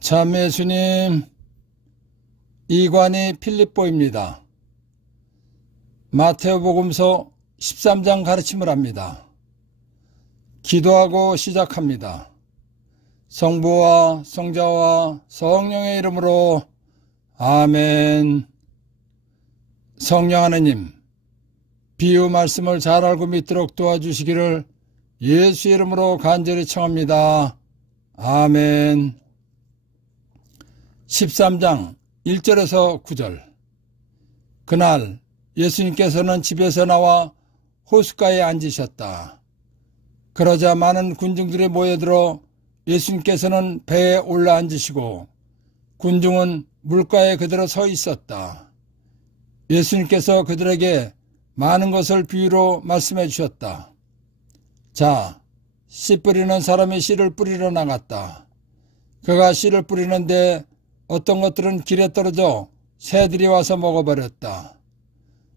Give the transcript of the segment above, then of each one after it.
참 예수님, 이관이 필립보입니다. 마태복음서 13장 가르침을 합니다. 기도하고 시작합니다. 성부와 성자와 성령의 이름으로 아멘. 성령 하느님, 비유 말씀을 잘 알고 믿도록 도와주시기를 예수 이름으로 간절히 청합니다. 아멘. 13장 1절에서 9절. 그날 예수님께서는 집에서 나와 호숫가에 앉으셨다. 그러자 많은 군중들이 모여들어 예수님께서는 배에 올라앉으시고 군중은 물가에 그대로 서 있었다. 예수님께서 그들에게 많은 것을 비유로 말씀해 주셨다. 자, 씨 뿌리는 사람이 씨를 뿌리러 나갔다. 그가 씨를 뿌리는데 어떤 것들은 길에 떨어져 새들이 와서 먹어버렸다.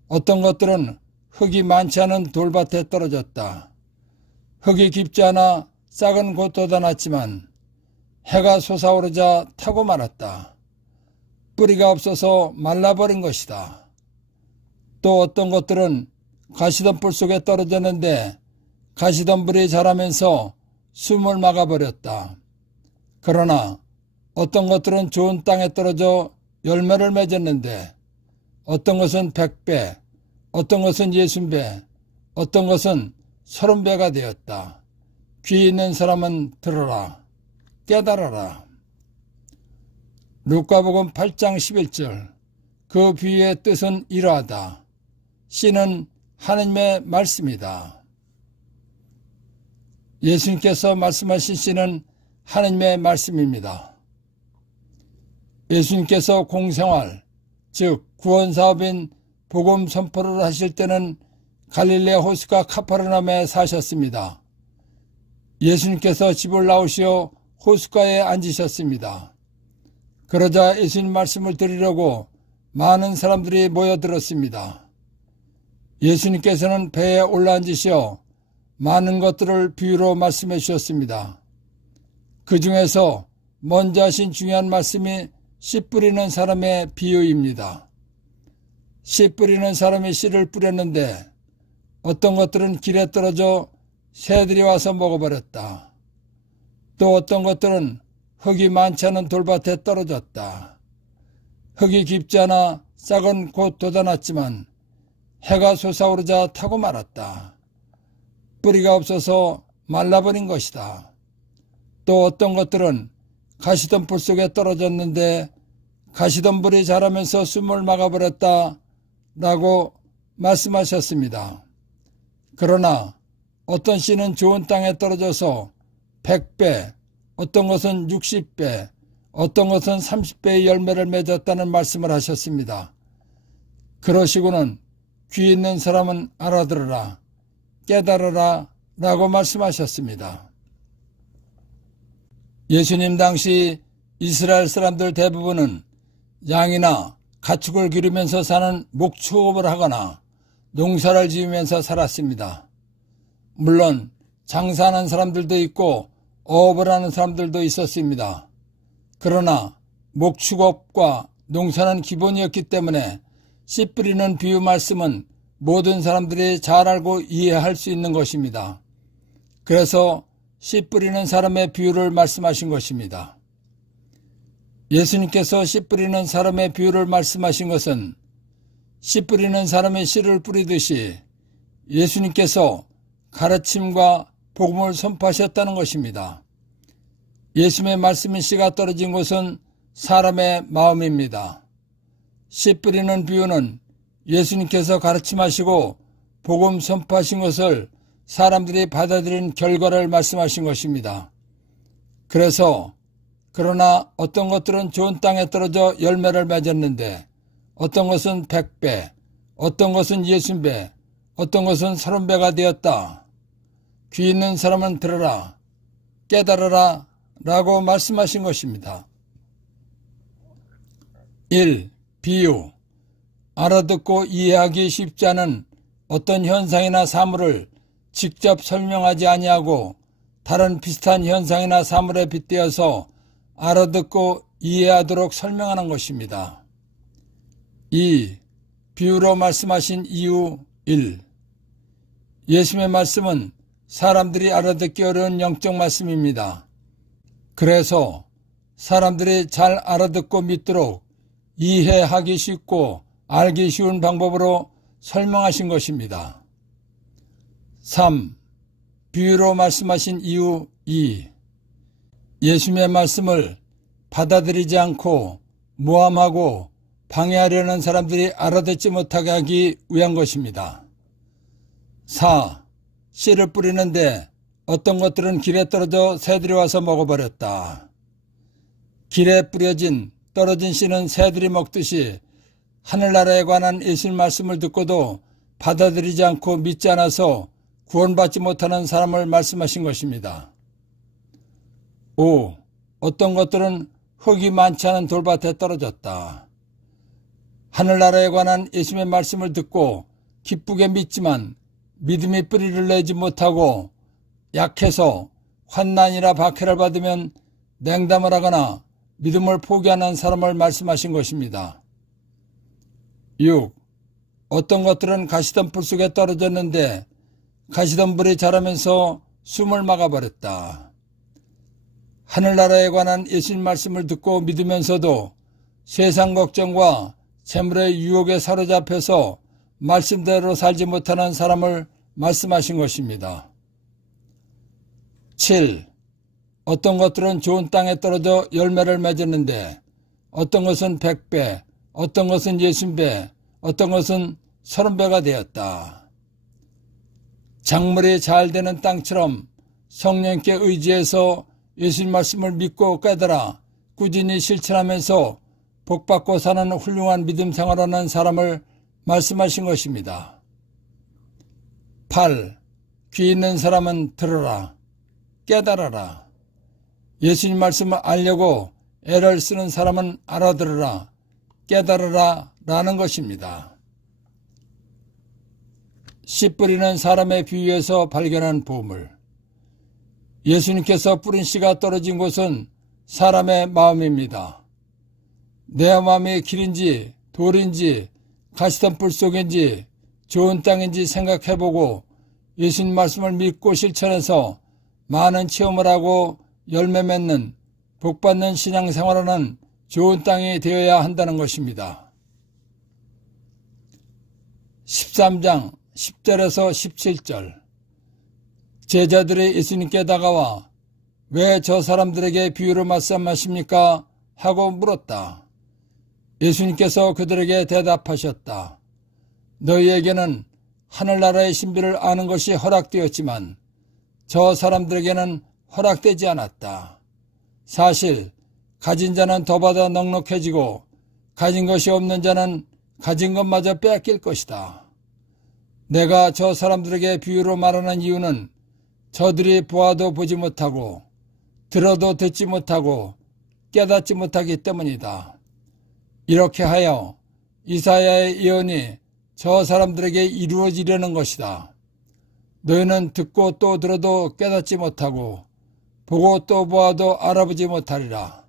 어떤 것들은 흙이 많지 않은 돌밭에 떨어졌다. 흙이 깊지 않아 싹은 곧 돋아났지만 해가 솟아오르자 타고 말았다. 뿌리가 없어서 말라버린 것이다. 또 어떤 것들은 가시덤불 속에 떨어졌는데 가시덤불이 자라면서 숨을 막아버렸다. 그러나 어떤 것들은 좋은 땅에 떨어져 열매를 맺었는데 어떤 것은 100배, 어떤 것은 60배, 어떤 것은 30배가 되었다. 귀 있는 사람은 들어라, 깨달아라. 루카복음 8장 11절. 그 비유의 뜻은 이러하다. 씨는 하느님의 말씀이다. 예수님께서 말씀하신 씨는 하느님의 말씀입니다. 예수님께서 공생활, 즉 구원사업인 복음 선포를 하실 때는 갈릴레아 호숫가 카파르나움에 사셨습니다. 예수님께서 집을 나오시어 호숫가에 앉으셨습니다. 그러자 예수님 말씀을 들으려고 많은 사람들이 모여들었습니다. 예수님께서는 배에 올라앉으시어 많은 것들을 비유로 말씀해 주셨습니다. 그 중에서 먼저 하신 중요한 말씀이 씨 뿌리는 사람의 비유입니다. 씨 뿌리는 사람이 씨를 뿌렸는데 어떤 것들은 길에 떨어져 새들이 와서 먹어버렸다. 또 어떤 것들은 흙이 많지 않은 돌밭에 떨어졌다. 흙이 깊지 않아 싹은 곧 돋아났지만 해가 솟아오르자 타고 말았다. 뿌리가 없어서 말라버린 것이다. 또 어떤 것들은 가시덤불 속에 떨어졌는데 가시덤불이 자라면서 숨을 막아버렸다 라고 말씀하셨습니다. 그러나 어떤 씨는 좋은 땅에 떨어져서 100배, 어떤 것은 60배, 어떤 것은 30배의 열매를 맺었다는 말씀을 하셨습니다. 그러시고는 귀 있는 사람은 알아들어라, 깨달아라 라고 말씀하셨습니다. 예수님 당시 이스라엘 사람들 대부분은 양이나 가축을 기르면서 사는 목축업을 하거나 농사를 지으면서 살았습니다. 물론 장사하는 사람들도 있고 어업을 하는 사람들도 있었습니다. 그러나 목축업과 농사는 기본이었기 때문에 씨 뿌리는 비유 말씀은 모든 사람들이 잘 알고 이해할 수 있는 것입니다. 그래서 씨 뿌리는 사람의 비유를 말씀하신 것입니다. 예수님께서 씨 뿌리는 사람의 비유를 말씀하신 것은 씨 뿌리는 사람이 씨를 뿌리듯이 예수님께서 가르침과 복음을 선포하셨다는 것입니다. 예수님의 말씀인 씨가 떨어진 곳은 사람의 마음입니다. 씨 뿌리는 비유는 예수님께서 가르침하시고 복음 선포하신 것을 사람들이 받아들인 결과를 말씀하신 것입니다. 그러나 어떤 것들은 좋은 땅에 떨어져 열매를 맺었는데 어떤 것은 100배, 어떤 것은 60배, 어떤 것은 30배가 되었다. 귀 있는 사람은 들어라, 깨달아라 라고 말씀하신 것입니다. 1. 비유. 알아듣고 이해하기 쉽지 않은 어떤 현상이나 사물을 직접 설명하지 아니하고 다른 비슷한 현상이나 사물에 빗대어서 알아듣고 이해하도록 설명하는 것입니다. 2. 비유로 말씀하신 이유 1. 예수님의 말씀은 사람들이 알아듣기 어려운 영적 말씀입니다. 그래서 사람들이 잘 알아듣고 믿도록 이해하기 쉽고 알기 쉬운 방법으로 설명하신 것입니다. 3. 비유로 말씀하신 이유 2. 예수님의 말씀을 받아들이지 않고 모함하고 방해하려는 사람들이 알아듣지 못하게 하기 위한 것입니다. 4. 씨를 뿌리는데 어떤 것들은 길에 떨어져 새들이 와서 먹어버렸다. 길에 뿌려진 떨어진 씨는 새들이 먹듯이 하늘나라에 관한 예수님 말씀을 듣고도 받아들이지 않고 믿지 않아서 구원받지 못하는 사람을 말씀하신 것입니다. 5. 어떤 것들은 흙이 많지 않은 돌밭에 떨어졌다. 하늘나라에 관한 예수님의 말씀을 듣고 기쁘게 믿지만 믿음이 뿌리를 내지 못하고 약해서 환난이나 박해를 받으면 냉담을 하거나 믿음을 포기하는 사람을 말씀하신 것입니다. 6. 어떤 것들은 가시덤불 속에 떨어졌는데 가시덤불이 자라면서 숨을 막아버렸다. 하늘나라에 관한 예수님 말씀을 듣고 믿으면서도 세상 걱정과 재물의 유혹에 사로잡혀서 말씀대로 살지 못하는 사람을 말씀하신 것입니다. 7. 어떤 것들은 좋은 땅에 떨어져 열매를 맺었는데 어떤 것은 100배, 어떤 것은 60배, 어떤 것은 30배가 되었다. 작물이 잘 되는 땅처럼 성령께 의지해서 예수님 말씀을 믿고 깨달아 꾸준히 실천하면서 복받고 사는 훌륭한 믿음 생활하는 사람을 말씀하신 것입니다. 8. 귀 있는 사람은 들어라. 깨달아라. 예수님 말씀을 알려고 애를 쓰는 사람은 알아들어라. 깨달아라 라는 것입니다. 씨 뿌리는 사람의 비유에서 발견한 보물. 예수님께서 뿌린 씨가 떨어진 곳은 사람의 마음입니다. 내 마음이 길인지 돌인지 가시덤불 속인지 좋은 땅인지 생각해보고 예수님 말씀을 믿고 실천해서 많은 체험을 하고 열매 맺는 복받는 신앙생활하는 좋은 땅이 되어야 한다는 것입니다. 13장 10절에서 17절. 제자들이 예수님께 다가와 왜 저 사람들에게 비유로 말씀하십니까? 하고 물었다. 예수님께서 그들에게 대답하셨다. 너희에게는 하늘나라의 신비를 아는 것이 허락되었지만 저 사람들에게는 허락되지 않았다. 사실 가진 자는 더 받아 넉넉해지고 가진 것이 없는 자는 가진 것마저 빼앗길 것이다. 내가 저 사람들에게 비유로 말하는 이유는 저들이 보아도 보지 못하고 들어도 듣지 못하고 깨닫지 못하기 때문이다. 이렇게 하여 이사야의 예언이 저 사람들에게 이루어지려는 것이다. 너희는 듣고 또 들어도 깨닫지 못하고 보고 또 보아도 알아보지 못하리라.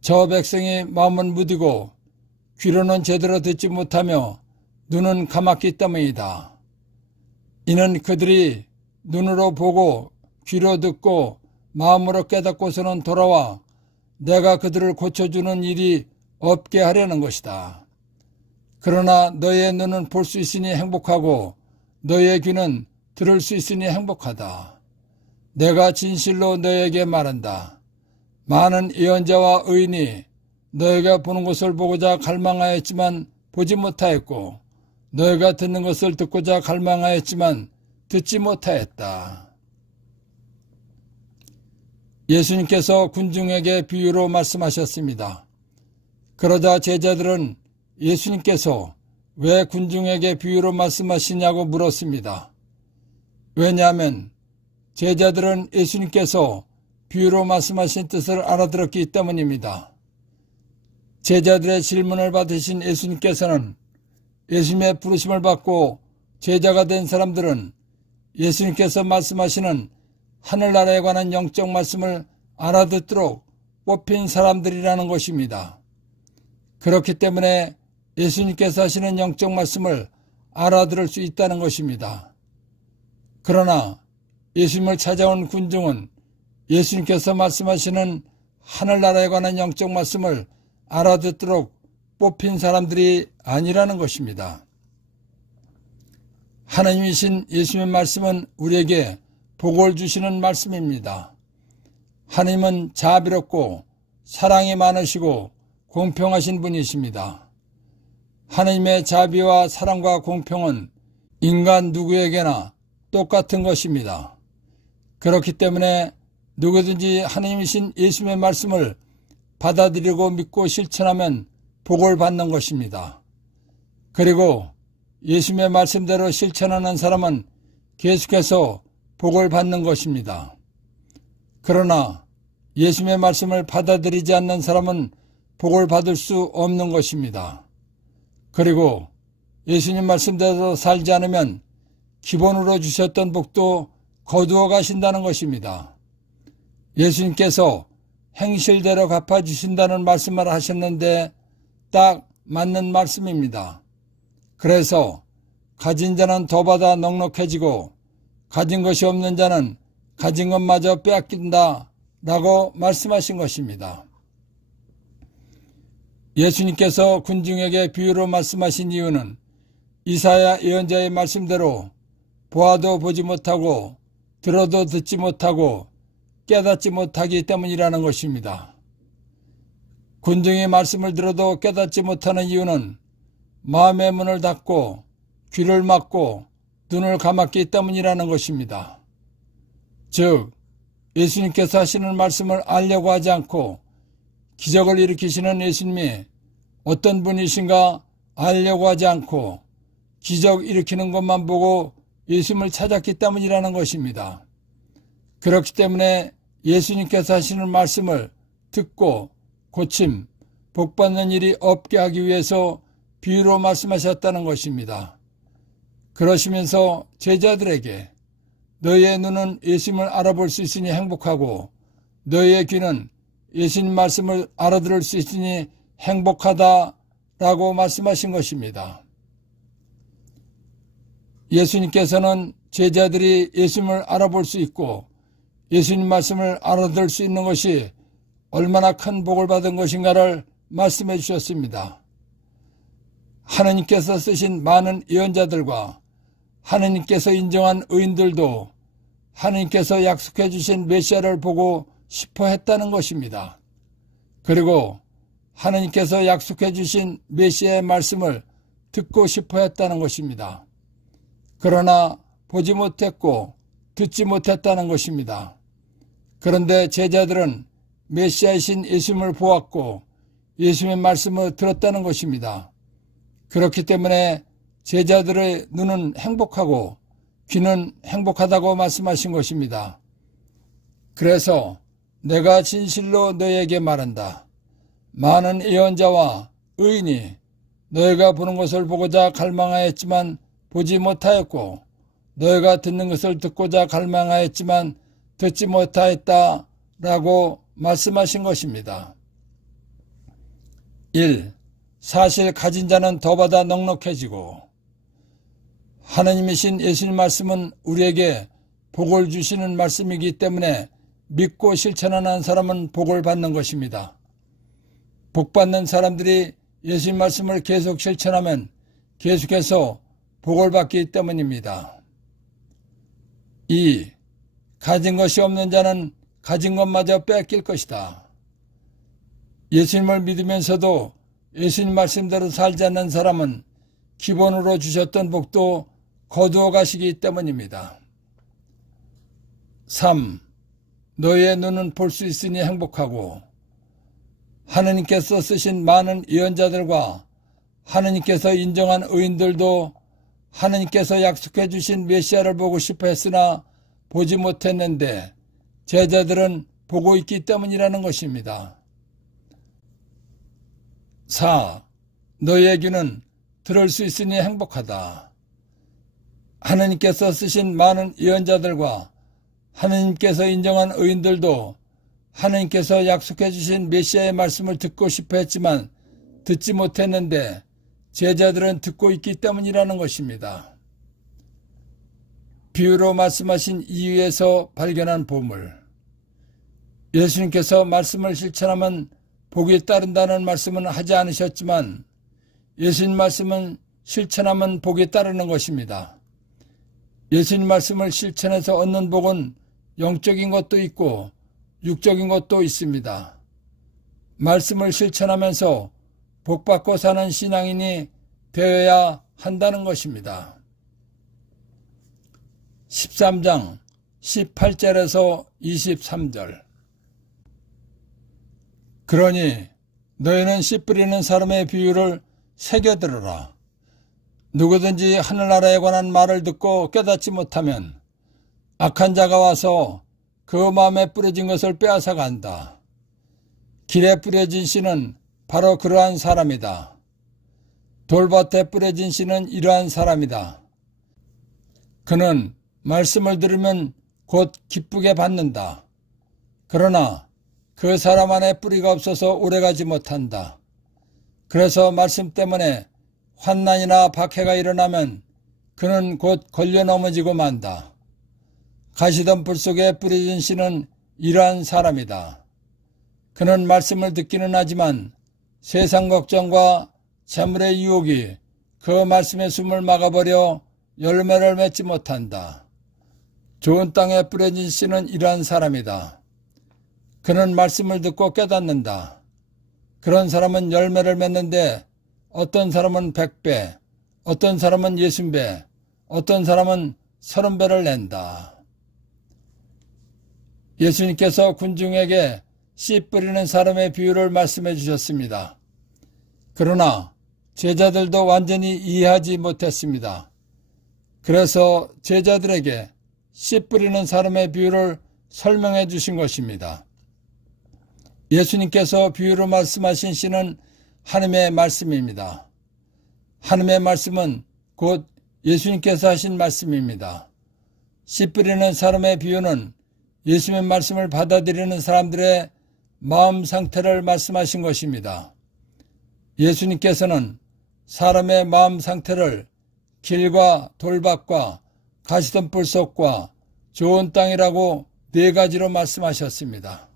저 백성이 마음은 무디고 귀로는 제대로 듣지 못하며 눈은 감았기 때문이다. 이는 그들이 눈으로 보고 귀로 듣고 마음으로 깨닫고서는 돌아와 내가 그들을 고쳐주는 일이 없게 하려는 것이다. 그러나 너희의 눈은 볼 수 있으니 행복하고 너희의 귀는 들을 수 있으니 행복하다. 내가 진실로 너희에게 말한다. 많은 예언자와 의인이 너희가 보는 것을 보고자 갈망하였지만 보지 못하였고 너희가 듣는 것을 듣고자 갈망하였지만 듣지 못하였다. 예수님께서 군중에게 비유로 말씀하셨습니다. 그러자 제자들은 예수님께서 왜 군중에게 비유로 말씀하시냐고 물었습니다. 왜냐하면 제자들은 예수님께서 비유로 말씀하신 뜻을 알아들었기 때문입니다. 제자들의 질문을 받으신 예수님께서는 예수님의 부르심을 받고 제자가 된 사람들은 예수님께서 말씀하시는 하늘나라에 관한 영적 말씀을 알아듣도록 뽑힌 사람들이라는 것입니다. 그렇기 때문에 예수님께서 하시는 영적 말씀을 알아들을 수 있다는 것입니다. 그러나 예수님을 찾아온 군중은 예수님께서 말씀하시는 하늘나라에 관한 영적 말씀을 알아듣도록 뽑힌 사람들이 아니라는 것입니다. 하나님이신 예수님의 말씀은 우리에게 복을 주시는 말씀입니다. 하나님은 자비롭고 사랑이 많으시고 공평하신 분이십니다. 하나님의 자비와 사랑과 공평은 인간 누구에게나 똑같은 것입니다. 그렇기 때문에 누구든지 하나님이신 예수님의 말씀을 받아들이고 믿고 실천하면 복을 받는 것입니다. 그리고 예수님의 말씀대로 실천하는 사람은 계속해서 복을 받는 것입니다. 그러나 예수님의 말씀을 받아들이지 않는 사람은 복을 받을 수 없는 것입니다. 그리고 예수님 말씀대로 살지 않으면 기본으로 주셨던 복도 거두어 가신다는 것입니다. 예수님께서 행실대로 갚아주신다는 말씀을 하셨는데 딱 맞는 말씀입니다. 그래서 가진 자는 더 받아 넉넉해지고 가진 것이 없는 자는 가진 것마저 빼앗긴다 라고 말씀하신 것입니다. 예수님께서 군중에게 비유로 말씀하신 이유는 이사야 예언자의 말씀대로 보아도 보지 못하고 들어도 듣지 못하고 깨닫지 못하기 때문이라는 것입니다. 군중의 말씀을 들어도 깨닫지 못하는 이유는 마음의 문을 닫고 귀를 막고 눈을 감았기 때문이라는 것입니다. 즉 예수님께서 하시는 말씀을 알려고 하지 않고 기적을 일으키시는 예수님이 어떤 분이신가 알려고 하지 않고 기적 일으키는 것만 보고 예수님을 찾았기 때문이라는 것입니다. 그렇기 때문에 예수님께서 하시는 말씀을 듣고 고침, 복받는 일이 없게 하기 위해서 비유로 말씀하셨다는 것입니다. 그러시면서 제자들에게 너희의 눈은 예수님을 알아볼 수 있으니 행복하고 너희의 귀는 예수님 말씀을 알아들을 수 있으니 행복하다라고 말씀하신 것입니다. 예수님께서는 제자들이 예수님을 알아볼 수 있고 예수님 말씀을 알아들을 수 있는 것이 얼마나 큰 복을 받은 것인가를 말씀해 주셨습니다. 하나님께서 쓰신 많은 예언자들과 하나님께서 인정한 의인들도 하나님께서 약속해 주신 메시아를 보고 싶어 했다는 것입니다. 그리고 하나님께서 약속해 주신 메시아의 말씀을 듣고 싶어 했다는 것입니다. 그러나 보지 못했고 듣지 못했다는 것입니다. 그런데 제자들은 메시아이신 예수님을 보았고 예수님의 말씀을 들었다는 것입니다. 그렇기 때문에 제자들의 눈은 행복하고 귀는 행복하다고 말씀하신 것입니다. 그래서 내가 진실로 너희에게 말한다. 많은 예언자와 의인이 너희가 보는 것을 보고자 갈망하였지만 보지 못하였고 너희가 듣는 것을 듣고자 갈망하였지만 듣지 못하였다 라고 말씀하신 것입니다. 1. 사실 가진 자는 더 받아 넉넉해지고 하나님이신 예수님 말씀은 우리에게 복을 주시는 말씀이기 때문에 믿고 실천하는 사람은 복을 받는 것입니다. 복받는 사람들이 예수님 말씀을 계속 실천하면 계속해서 복을 받기 때문입니다. 2. 가진 것이 없는 자는 가진 것마저 뺏길 것이다. 예수님을 믿으면서도 예수님 말씀대로 살지 않는 사람은 기본으로 주셨던 복도 거두어 가시기 때문입니다. 3. 너희의 눈은 볼 수 있으니 행복하고 하느님께서 쓰신 많은 예언자들과 하느님께서 인정한 의인들도 하느님께서 약속해 주신 메시아를 보고 싶어 했으나 보지 못했는데 제자들은 보고 있기 때문이라는 것입니다. 4. 너희의 귀는 들을 수 있으니 행복하다. 하느님께서 쓰신 많은 예언자들과 하느님께서 인정한 의인들도 하느님께서 약속해 주신 메시아의 말씀을 듣고 싶어 했지만 듣지 못했는데 제자들은 듣고 있기 때문이라는 것입니다. 비유로 말씀하신 이유에서 발견한 보물. 예수님께서 말씀을 실천하면 복이 따른다는 말씀은 하지 않으셨지만 예수님 말씀은 실천하면 복이 따르는 것입니다. 예수님 말씀을 실천해서 얻는 복은 영적인 것도 있고 육적인 것도 있습니다. 말씀을 실천하면서 복받고 사는 신앙인이 되어야 한다는 것입니다. 13장 18절에서 23절. 그러니 너희는 씨 뿌리는 사람의 비유를 새겨들어라. 누구든지 하늘나라에 관한 말을 듣고 깨닫지 못하면 악한 자가 와서 그 마음에 뿌려진 것을 빼앗아 간다. 길에 뿌려진 씨는 바로 그러한 사람이다. 돌밭에 뿌려진 씨는 이러한 사람이다. 그는 말씀을 들으면 곧 기쁘게 받는다. 그러나 그 사람 안에 뿌리가 없어서 오래가지 못한다. 그래서 말씀 때문에 환난이나 박해가 일어나면 그는 곧 걸려 넘어지고 만다. 가시덤불 속에 뿌려진 씨는 이러한 사람이다. 그는 말씀을 듣기는 하지만 세상 걱정과 재물의 유혹이 그 말씀의 숨을 막아버려 열매를 맺지 못한다. 좋은 땅에 뿌려진 씨는 이러한 사람이다. 그는 말씀을 듣고 깨닫는다. 그런 사람은 열매를 맺는데 어떤 사람은 100배, 어떤 사람은 60배, 어떤 사람은 30배를 낸다. 예수님께서 군중에게 씨 뿌리는 사람의 비유를 말씀해 주셨습니다. 그러나 제자들도 완전히 이해하지 못했습니다. 그래서 제자들에게 씨 뿌리는 사람의 비유를 설명해 주신 것입니다. 예수님께서 비유로 말씀하신 씨는 하나님의 말씀입니다. 하나님의 말씀은 곧 예수님께서 하신 말씀입니다. 씨 뿌리는 사람의 비유는 예수님의 말씀을 받아들이는 사람들의 마음 상태를 말씀하신 것입니다. 예수님께서는 사람의 마음 상태를 길과 돌밭과 가시덤불 속과 좋은 땅이라고 네 가지로 말씀하셨습니다.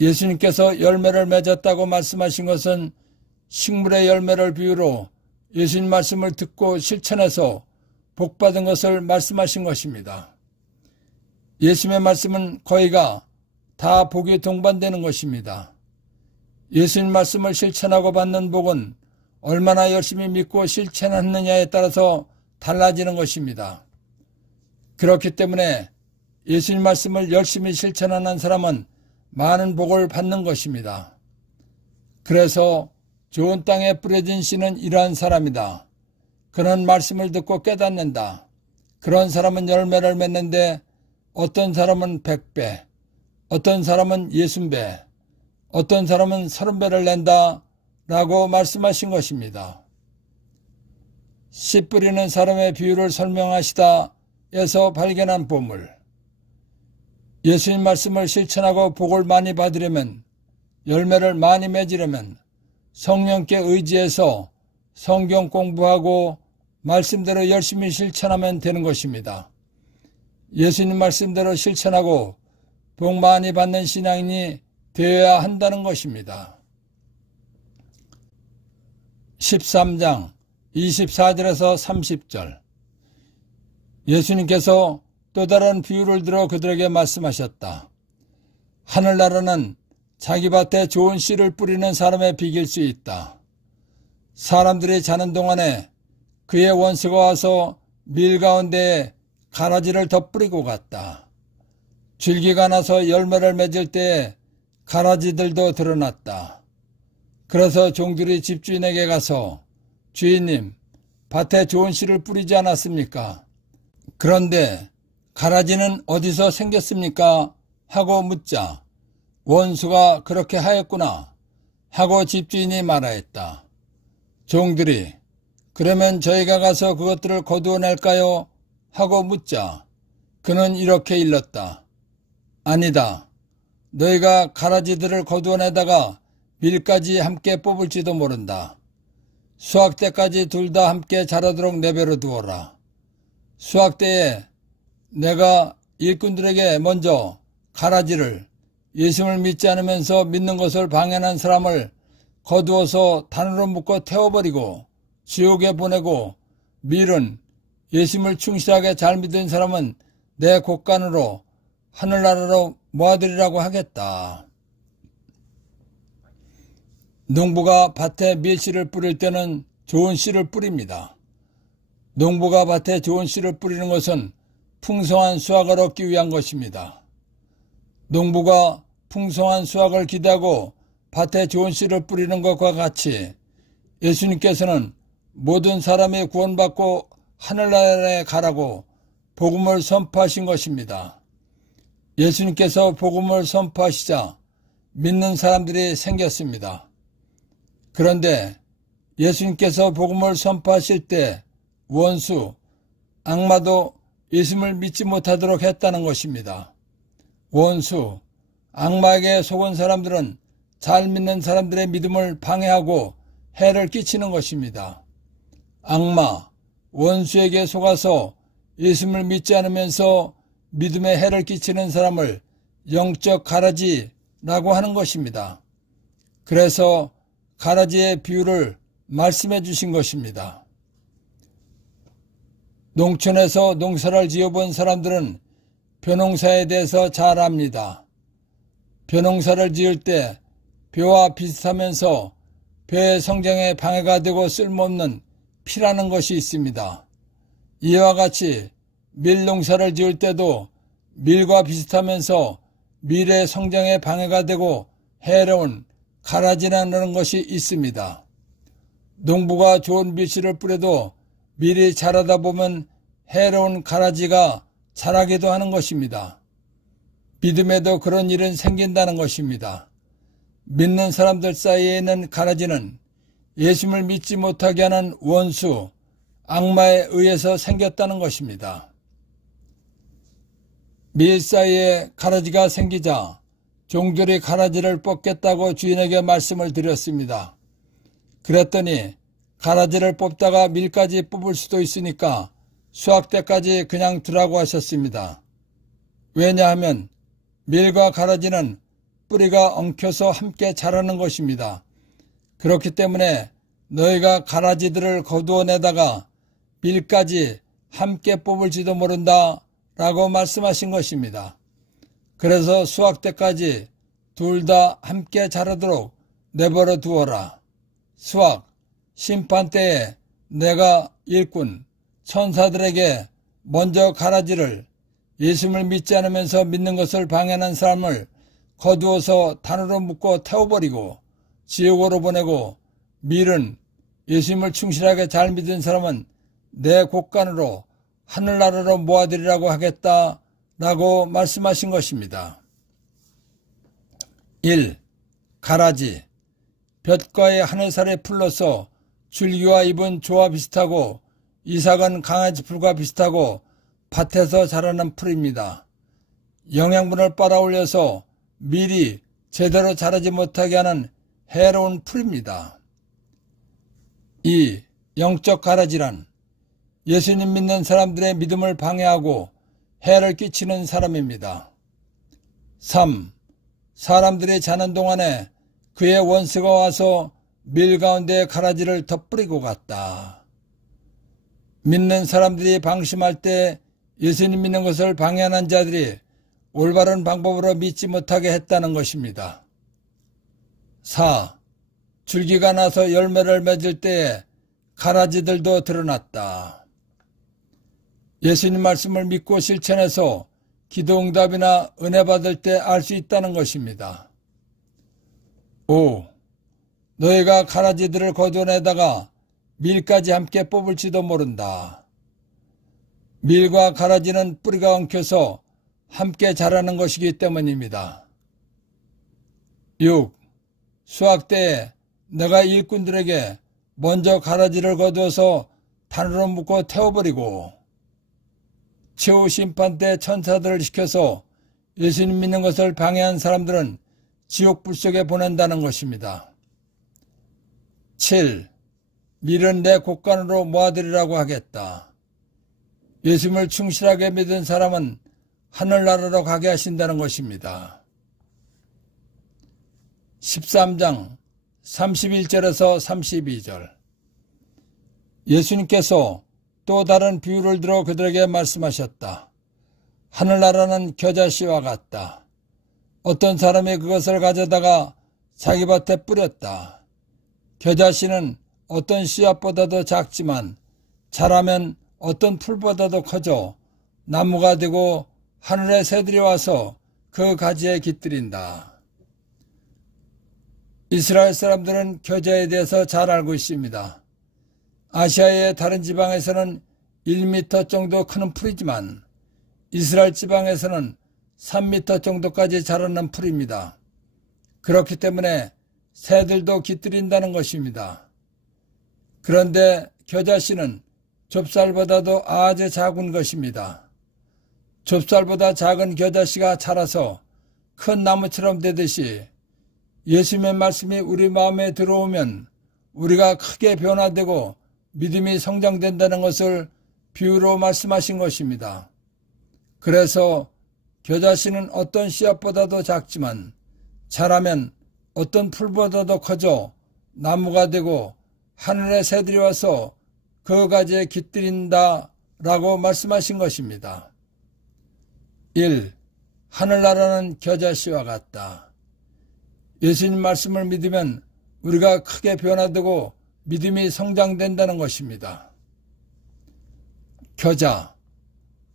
예수님께서 열매를 맺었다고 말씀하신 것은 식물의 열매를 비유로 예수님 말씀을 듣고 실천해서 복받은 것을 말씀하신 것입니다. 예수님의 말씀은 거의가 다 복이 동반되는 것입니다. 예수님 말씀을 실천하고 받는 복은 얼마나 열심히 믿고 실천하느냐에 따라서 달라지는 것입니다. 그렇기 때문에 예수님 말씀을 열심히 실천하는 사람은 많은 복을 받는 것입니다. 그래서 좋은 땅에 뿌려진 씨는 이러한 사람이다. 그는 말씀을 듣고 깨닫는다. 그런 사람은 열매를 맺는데 어떤 사람은 100배, 어떤 사람은 60배, 어떤 사람은 30배를 낸다 라고 말씀하신 것입니다. 씨 뿌리는 사람의 비유를 설명하시다 에서 발견한 보물. 예수님 말씀을 실천하고 복을 많이 받으려면, 열매를 많이 맺으려면 성령께 의지해서 성경 공부하고 말씀대로 열심히 실천하면 되는 것입니다. 예수님 말씀대로 실천하고 복 많이 받는 신앙인이 되어야 한다는 것입니다. 13장 24절에서 30절. 예수님께서 또 다른 비유를 들어 그들에게 말씀하셨다. 하늘나라는 자기 밭에 좋은 씨를 뿌리는 사람에 비길 수 있다. 사람들이 자는 동안에 그의 원수가 와서 밀 가운데에 가라지를 덧뿌리고 갔다. 줄기가 나서 열매를 맺을 때에 가라지들도 드러났다. 그래서 종들이 집주인에게 가서 주인님, 밭에 좋은 씨를 뿌리지 않았습니까? 그런데 가라지는 어디서 생겼습니까? 하고 묻자 원수가 그렇게 하였구나 하고 집주인이 말하였다. 종들이 그러면 저희가 가서 그것들을 거두어낼까요? 하고 묻자 그는 이렇게 일렀다. 아니다. 너희가 가라지들을 거두어내다가 밀까지 함께 뽑을지도 모른다. 수확 때까지 둘 다 함께 자라도록 내버려 두어라. 수확 때에 내가 일꾼들에게 먼저 가라지를, 예수를 믿지 않으면서 믿는 것을 방해한 사람을 거두어서 단으로 묶어 태워버리고 지옥에 보내고, 밀은 예수를 충실하게 잘 믿은 사람은 내 곳간으로 하늘나라로 모아들이라고 하겠다. 농부가 밭에 밀씨를 뿌릴 때는 좋은 씨를 뿌립니다. 농부가 밭에 좋은 씨를 뿌리는 것은 풍성한 수확을 얻기 위한 것입니다. 농부가 풍성한 수확을 기대하고 밭에 좋은 씨를 뿌리는 것과 같이 예수님께서는 모든 사람이 구원받고 하늘나라에 가라고 복음을 선포하신 것입니다. 예수님께서 복음을 선포하시자 믿는 사람들이 생겼습니다. 그런데 예수님께서 복음을 선포하실 때 원수, 악마도 예수님을 믿지 못하도록 했다는 것입니다. 원수, 악마에게 속은 사람들은 잘 믿는 사람들의 믿음을 방해하고 해를 끼치는 것입니다. 악마, 원수에게 속아서 예수님을 믿지 않으면서 믿음에 해를 끼치는 사람을 영적 가라지라고 하는 것입니다. 그래서 가라지의 비유를 말씀해 주신 것입니다. 농촌에서 농사를 지어본 사람들은 벼농사에 대해서 잘 압니다. 벼농사를 지을 때 벼와 비슷하면서 벼의 성장에 방해가 되고 쓸모없는 피라는 것이 있습니다. 이와 같이 밀농사를 지을 때도 밀과 비슷하면서 밀의 성장에 방해가 되고 해로운 가라지라는 것이 있습니다. 농부가 좋은 밀씨를 뿌려도 밀이 자라다 보면 해로운 가라지가 자라기도 하는 것입니다. 믿음에도 그런 일은 생긴다는 것입니다. 믿는 사람들 사이에 있는 가라지는 예수님을 믿지 못하게 하는 원수, 악마에 의해서 생겼다는 것입니다. 밀 사이에 가라지가 생기자 종들이 가라지를 뽑겠다고 주인에게 말씀을 드렸습니다. 그랬더니 가라지를 뽑다가 밀까지 뽑을 수도 있으니까 수확 때까지 그냥 두라고 하셨습니다. 왜냐하면 밀과 가라지는 뿌리가 엉켜서 함께 자라는 것입니다. 그렇기 때문에 너희가 가라지들을 거두어내다가 밀까지 함께 뽑을지도 모른다 라고 말씀하신 것입니다. 그래서 수확 때까지 둘 다 함께 자라도록 내버려 두어라. 수확, 심판 때에 내가 일꾼, 천사들에게 먼저 가라지를, 예수님을 믿지 않으면서 믿는 것을 방해하는 사람을 거두어서 단으로 묶어 태워버리고 지옥으로 보내고, 밀은 예수님을 충실하게 잘 믿은 사람은 내 곳간으로 하늘나라로 모아들이라고 하겠다 라고 말씀하신 것입니다. 1. 가라지. 볕과의 하늘살에 풀러서 줄기와 잎은 조와 비슷하고 이삭은 강아지 풀과 비슷하고 밭에서 자라는 풀입니다. 영양분을 빨아올려서 밀이 제대로 자라지 못하게 하는 해로운 풀입니다. 2. 영적 가라지란 예수님 믿는 사람들의 믿음을 방해하고 해를 끼치는 사람입니다. 3. 사람들이 자는 동안에 그의 원수가 와서 밀 가운데 가라지를 덧뿌리고 갔다. 믿는 사람들이 방심할 때 예수님 믿는 것을 방해하는 자들이 올바른 방법으로 믿지 못하게 했다는 것입니다. 4. 줄기가 나서 열매를 맺을 때에 가라지들도 드러났다. 예수님 말씀을 믿고 실천해서 기도응답이나 은혜 받을 때 알 수 있다는 것입니다. 5. 너희가 가라지들을 거두어내다가 밀까지 함께 뽑을지도 모른다. 밀과 가라지는 뿌리가 엉켜서 함께 자라는 것이기 때문입니다. 6. 수확 때에 내가 일꾼들에게 먼저 가라지를 거두어서 단으로 묶어 태워버리고, 최후 심판 때 천사들을 시켜서 예수님 믿는 것을 방해한 사람들은 지옥불 속에 보낸다는 것입니다. 7. 밀은 내 곡간으로 모아들이라고 하겠다. 예수님을 충실하게 믿은 사람은 하늘나라로 가게 하신다는 것입니다. 13장 31절에서 32절. 예수님께서 또 다른 비유를 들어 그들에게 말씀하셨다. 하늘나라는 겨자씨와 같다. 어떤 사람이 그것을 가져다가 자기 밭에 뿌렸다. 겨자씨는 어떤 씨앗보다도 작지만 자라면 어떤 풀보다도 커져 나무가 되고 하늘의 새들이 와서 그 가지에 깃들인다. 이스라엘 사람들은 겨자에 대해서 잘 알고 있습니다. 아시아의 다른 지방에서는 1m 정도 크는 풀이지만 이스라엘 지방에서는 3m 정도까지 자라는 풀입니다. 그렇기 때문에 새들도 깃들인다는 것입니다. 그런데 겨자씨는 좁쌀보다도 아주 작은 것입니다. 좁쌀보다 작은 겨자씨가 자라서 큰 나무처럼 되듯이 예수님의 말씀이 우리 마음에 들어오면 우리가 크게 변화되고 믿음이 성장된다는 것을 비유로 말씀하신 것입니다. 그래서 겨자씨는 어떤 씨앗보다도 작지만 자라면 어떤 풀보다도 커져 나무가 되고 하늘의 새들이 와서 그 가지에 깃들인다 라고 말씀하신 것입니다. 1. 하늘나라는 겨자씨와 같다. 예수님 말씀을 믿으면 우리가 크게 변화되고 믿음이 성장된다는 것입니다. 겨자,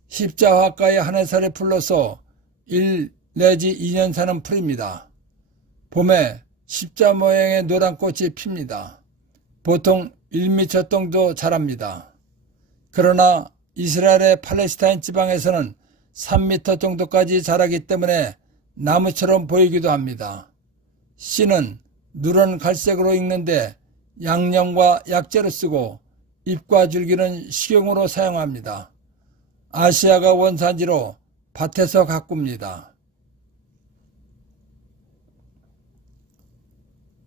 십자화가의 한 해살에 풀러서 1 내지 2년 사는 풀입니다. 봄에 십자 모양의 노란 꽃이 핍니다. 보통 1m 정도 자랍니다. 그러나 이스라엘의 팔레스타인 지방에서는 3m 정도까지 자라기 때문에 나무처럼 보이기도 합니다. 씨는 누런 갈색으로 익는데 양념과 약재로 쓰고 잎과 줄기는 식용으로 사용합니다. 아시아가 원산지로 밭에서 가꿉니다.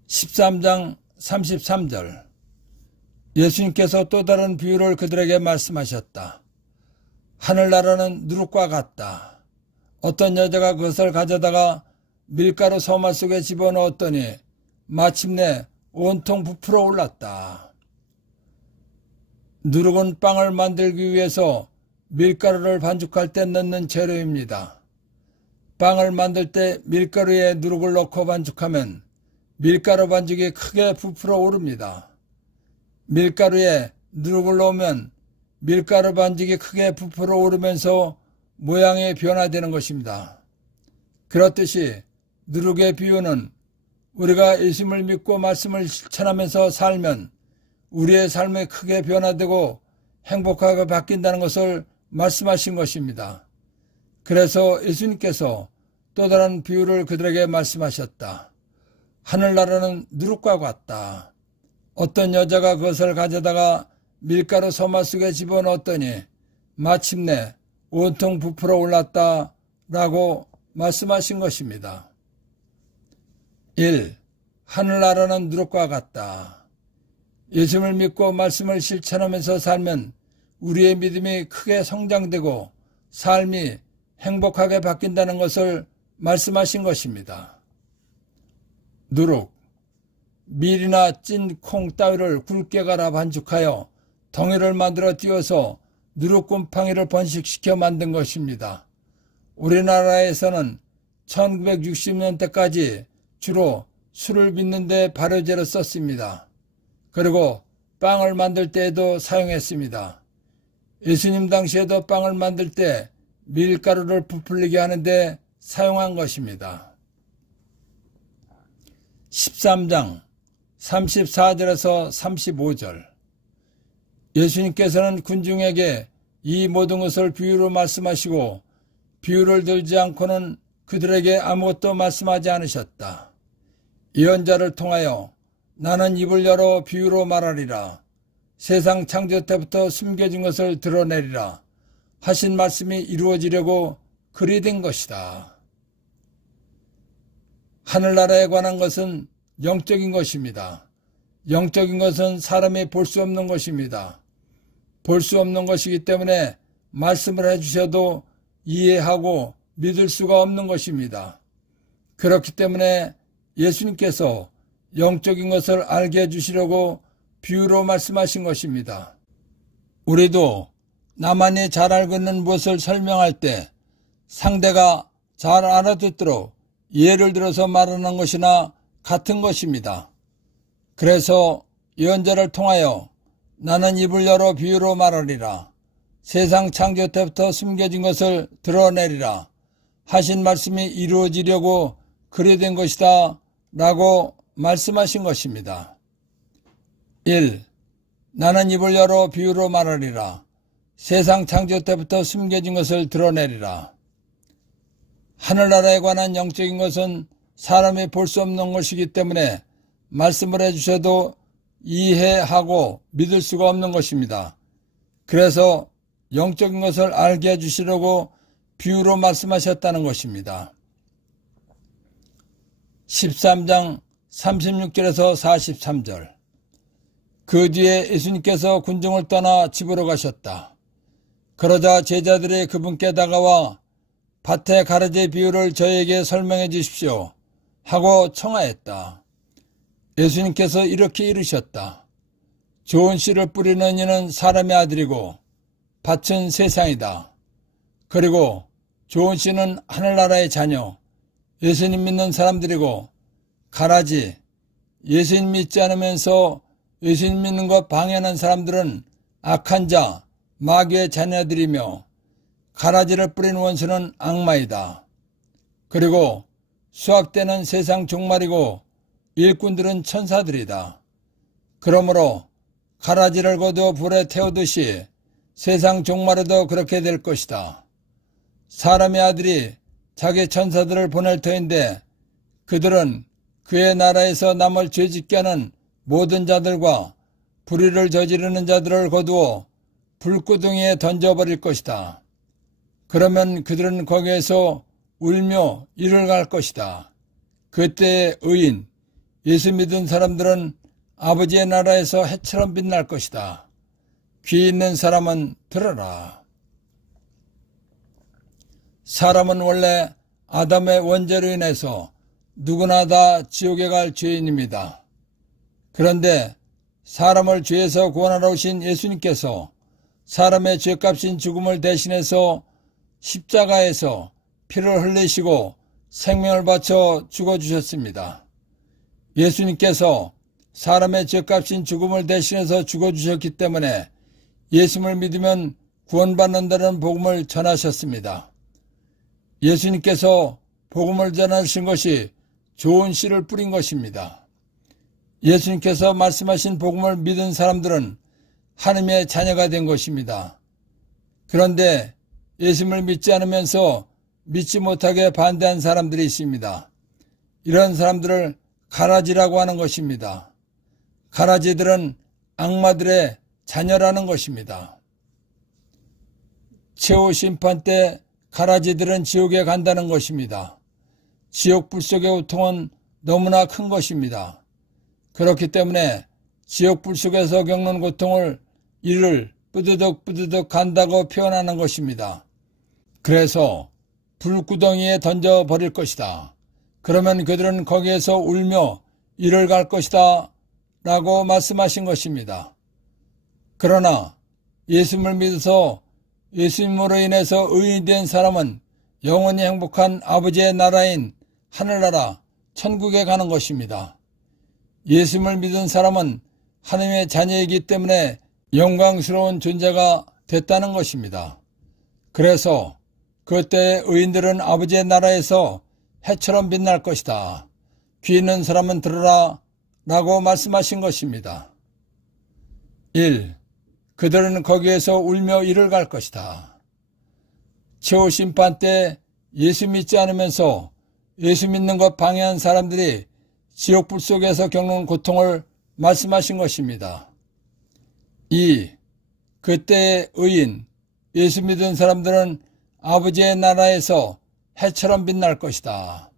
13장 33절. 예수님께서 또 다른 비유를 그들에게 말씀하셨다. 하늘나라는 누룩과 같다. 어떤 여자가 그것을 가져다가 밀가루 소말 속에 집어넣었더니 마침내 온통 부풀어 올랐다. 누룩은 빵을 만들기 위해서 밀가루를 반죽할 때 넣는 재료입니다. 빵을 만들 때 밀가루에 누룩을 넣고 반죽하면 밀가루 반죽이 크게 부풀어 오릅니다. 밀가루에 누룩을 넣으면 밀가루 반죽이 크게 부풀어 오르면서 모양이 변화되는 것입니다. 그렇듯이 누룩의 비유는 우리가 예수님을 믿고 말씀을 실천하면서 살면 우리의 삶이 크게 변화되고 행복하게 바뀐다는 것을 말씀하신 것입니다. 그래서 예수님께서 또 다른 비유를 그들에게 말씀하셨다. 하늘나라는 누룩과 같다. 어떤 여자가 그것을 가져다가 밀가루 소마 속에 집어넣었더니 마침내 온통 부풀어 올랐다 라고 말씀하신 것입니다. 1. 하늘나라는 누룩과 같다. 예수님을 믿고 말씀을 실천하면서 살면 우리의 믿음이 크게 성장되고 삶이 행복하게 바뀐다는 것을 말씀하신 것입니다. 누룩, 밀이나 찐 콩 따위를 굵게 갈아 반죽하여 덩이를 만들어 띄워서 누룩곰팡이를 번식시켜 만든 것입니다. 우리나라에서는 1960년대까지 주로 술을 빚는 데 발효제로 썼습니다. 그리고 빵을 만들 때에도 사용했습니다. 예수님 당시에도 빵을 만들 때 밀가루를 부풀리게 하는데 사용한 것입니다. 13장 34절에서 35절. 예수님께서는 군중에게 이 모든 것을 비유로 말씀하시고 비유를 들지 않고는 그들에게 아무것도 말씀하지 않으셨다. 예언자를 통하여 나는 입을 열어 비유로 말하리라. 세상 창조 때부터 숨겨진 것을 드러내리라. 하신 말씀이 이루어지려고 그리 된 것이다. 하늘나라에 관한 것은 영적인 것입니다. 영적인 것은 사람이 볼 수 없는 것입니다. 볼 수 없는 것이기 때문에 말씀을 해주셔도 이해하고 믿을 수가 없는 것입니다. 그렇기 때문에 예수님께서 영적인 것을 알게 해주시려고 비유로 말씀하신 것입니다. 우리도 나만이 잘 알고 있는 무엇을 설명할 때 상대가 잘 알아듣도록 예를 들어서 말하는 것이나 같은 것입니다. 그래서 예언자를 통하여 나는 입을 열어 비유로 말하리라. 세상 창조 때부터 숨겨진 것을 드러내리라. 하신 말씀이 이루어지려고 그리 된 것이다 라고 말씀하신 것입니다. 1. 나는 입을 열어 비유로 말하리라. 세상 창조 때부터 숨겨진 것을 드러내리라. 하늘나라에 관한 영적인 것은 사람이 볼 수 없는 것이기 때문에 말씀을 해주셔도 이해하고 믿을 수가 없는 것입니다. 그래서 영적인 것을 알게 해주시려고 비유로 말씀하셨다는 것입니다. 13장 36절에서 43절. 그 뒤에 예수님께서 군중을 떠나 집으로 가셨다. 그러자 제자들이 그분께 다가와 밭의 가라지 비유를 저에게 설명해 주십시오 하고 청하였다. 예수님께서 이렇게 이르셨다. 좋은 씨를 뿌리는 이는 사람의 아들이고 밭은 세상이다. 그리고 좋은 씨는 하늘나라의 자녀, 예수님 믿는 사람들이고 가라지, 예수님 믿지 않으면서 예수님 믿는 것 방해하는 사람들은 악한 자, 마귀의 자녀들이며 가라지를 뿌린 원수는 악마이다. 그리고 수확되는 세상 종말이고 일꾼들은 천사들이다. 그러므로 가라지를 거두어 불에 태우듯이 세상 종말에도 그렇게 될 것이다. 사람의 아들이 자기 천사들을 보낼 터인데 그들은 그의 나라에서 남을 죄짓게 하는 모든 자들과 불의를 저지르는 자들을 거두어 불구덩이에 던져버릴 것이다. 그러면 그들은 거기에서 울며 이를 갈 것이다. 그때의 의인, 예수 믿은 사람들은 아버지의 나라에서 해처럼 빛날 것이다. 귀 있는 사람은 들어라. 사람은 원래 아담의 원죄로 인해서 누구나 다 지옥에 갈 죄인입니다. 그런데 사람을 죄에서 구원하러 오신 예수님께서 사람의 죄값인 죽음을 대신해서 십자가에서 피를 흘리시고 생명을 바쳐 죽어주셨습니다. 예수님께서 사람의 죄값인 죽음을 대신해서 죽어주셨기 때문에 예수를 믿으면 구원받는다는 복음을 전하셨습니다. 예수님께서 복음을 전하신 것이 좋은 씨를 뿌린 것입니다. 예수님께서 말씀하신 복음을 믿은 사람들은 하나님의 자녀가 된 것입니다. 그런데 예수를 믿지 않으면서 믿지 못하게 반대한 사람들이 있습니다. 이런 사람들을 가라지라고 하는 것입니다. 가라지들은 악마들의 자녀라는 것입니다. 최후 심판 때 가라지들은 지옥에 간다는 것입니다. 지옥 불 속의 고통은 너무나 큰 것입니다. 그렇기 때문에 지옥 불 속에서 겪는 고통을 이를 뿌드득 간다고 표현하는 것입니다. 그래서 불구덩이에 던져버릴 것이다. 그러면 그들은 거기에서 울며 이를 갈 것이다 라고 말씀하신 것입니다. 그러나 예수님을 믿어서 예수님으로 인해서 의인이 된 사람은 영원히 행복한 아버지의 나라인 하늘나라 천국에 가는 것입니다. 예수님을 믿은 사람은 하나님의 자녀이기 때문에 영광스러운 존재가 됐다는 것입니다. 그래서 그때의 의인들은 아버지의 나라에서 해처럼 빛날 것이다. 귀 있는 사람은 들으라 라고 말씀하신 것입니다. 1. 그들은 거기에서 울며 이를 갈 것이다. 최후 심판 때 예수 믿지 않으면서 예수 믿는 것 방해한 사람들이 지옥불 속에서 겪는 고통을 말씀하신 것입니다. 2. 그때의 의인, 예수 믿은 사람들은 아버지의 나라에서 해처럼 빛날 것이다.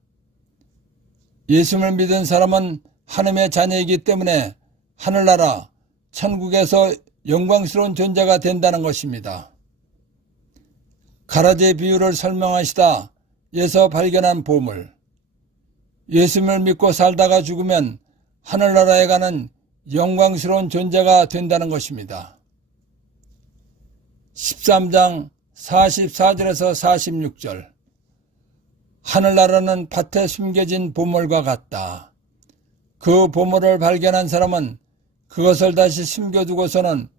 예수를 믿은 사람은 하나님의 자녀이기 때문에 하늘나라, 천국에서 영광스러운 존재가 된다는 것입니다. 가라지의 비유를 설명하시다 예서 발견한 보물. 예수를 믿고 살다가 죽으면 하늘나라에 가는 영광스러운 존재가 된다는 것입니다. 13장 44절에서 46절. 하늘나라는 밭에 숨겨진 보물과 같다. 그 보물을 발견한 사람은 그것을 다시 숨겨두고서는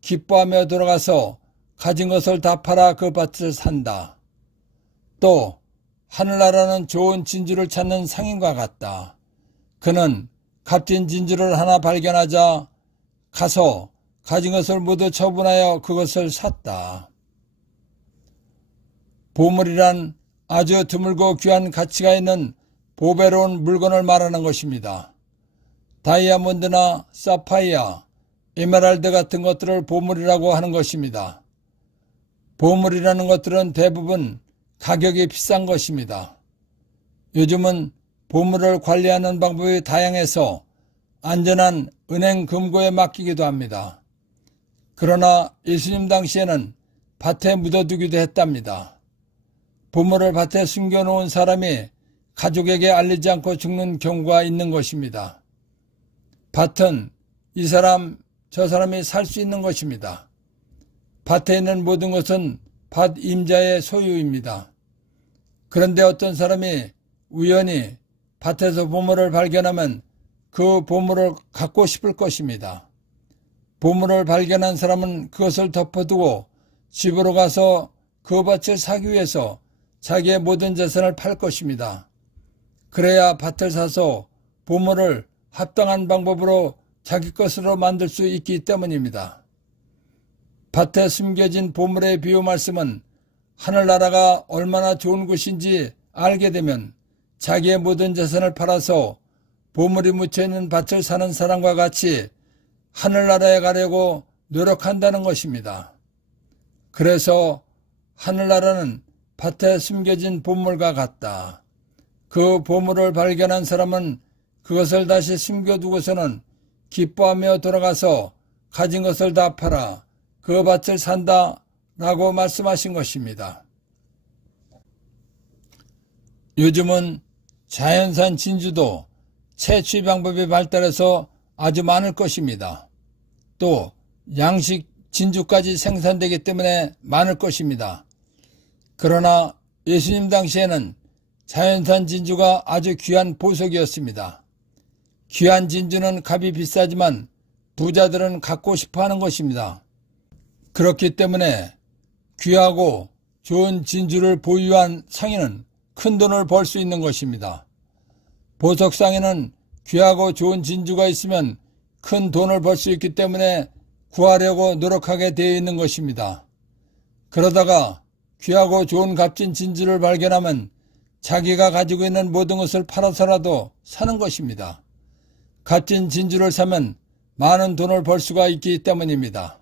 기뻐하며 돌아가서 가진 것을 다 팔아 그 밭을 산다. 또 하늘나라는 좋은 진주를 찾는 상인과 같다. 그는 값진 진주를 하나 발견하자 가서 가진 것을 모두 처분하여 그것을 샀다. 보물이란 아주 드물고 귀한 가치가 있는 보배로운 물건을 말하는 것입니다. 다이아몬드나 사파이어, 에메랄드 같은 것들을 보물이라고 하는 것입니다. 보물이라는 것들은 대부분 가격이 비싼 것입니다. 요즘은 보물을 관리하는 방법이 다양해서 안전한 은행 금고에 맡기기도 합니다. 그러나 예수님 당시에는 밭에 묻어두기도 했답니다. 보물을 밭에 숨겨놓은 사람이 가족에게 알리지 않고 죽는 경우가 있는 것입니다. 밭은 이 사람, 저 사람이 살 수 있는 것입니다. 밭에 있는 모든 것은 밭 임자의 소유입니다. 그런데 어떤 사람이 우연히 밭에서 보물을 발견하면 그 보물을 갖고 싶을 것입니다. 보물을 발견한 사람은 그것을 덮어두고 집으로 가서 그 밭을 사기 위해서 자기의 모든 재산을 팔 것입니다. 그래야 밭을 사서 보물을 합당한 방법으로 자기 것으로 만들 수 있기 때문입니다. 밭에 숨겨진 보물의 비유 말씀은 하늘나라가 얼마나 좋은 곳인지 알게 되면 자기의 모든 재산을 팔아서 보물이 묻혀있는 밭을 사는 사람과 같이 하늘나라에 가려고 노력한다는 것입니다. 그래서 하늘나라는 밭에 숨겨진 보물과 같다. 그 보물을 발견한 사람은 그것을 다시 숨겨두고서는 기뻐하며 돌아가서 가진 것을 다 팔아 그 밭을 산다 라고 말씀하신 것입니다. 요즘은 자연산 진주도 채취 방법이 발달해서 아주 많을 것입니다. 또 양식 진주까지 생산되기 때문에 많을 것입니다. 그러나 예수님 당시에는 자연산 진주가 아주 귀한 보석이었습니다. 귀한 진주는 값이 비싸지만 부자들은 갖고 싶어하는 것입니다. 그렇기 때문에 귀하고 좋은 진주를 보유한 상인은 큰 돈을 벌 수 있는 것입니다. 보석 상인은 귀하고 좋은 진주가 있으면 큰 돈을 벌 수 있기 때문에 구하려고 노력하게 되어 있는 것입니다. 그러다가 귀하고 좋은 값진 진주를 발견하면 자기가 가지고 있는 모든 것을 팔아서라도 사는 것입니다. 값진 진주를 사면 많은 돈을 벌 수가 있기 때문입니다.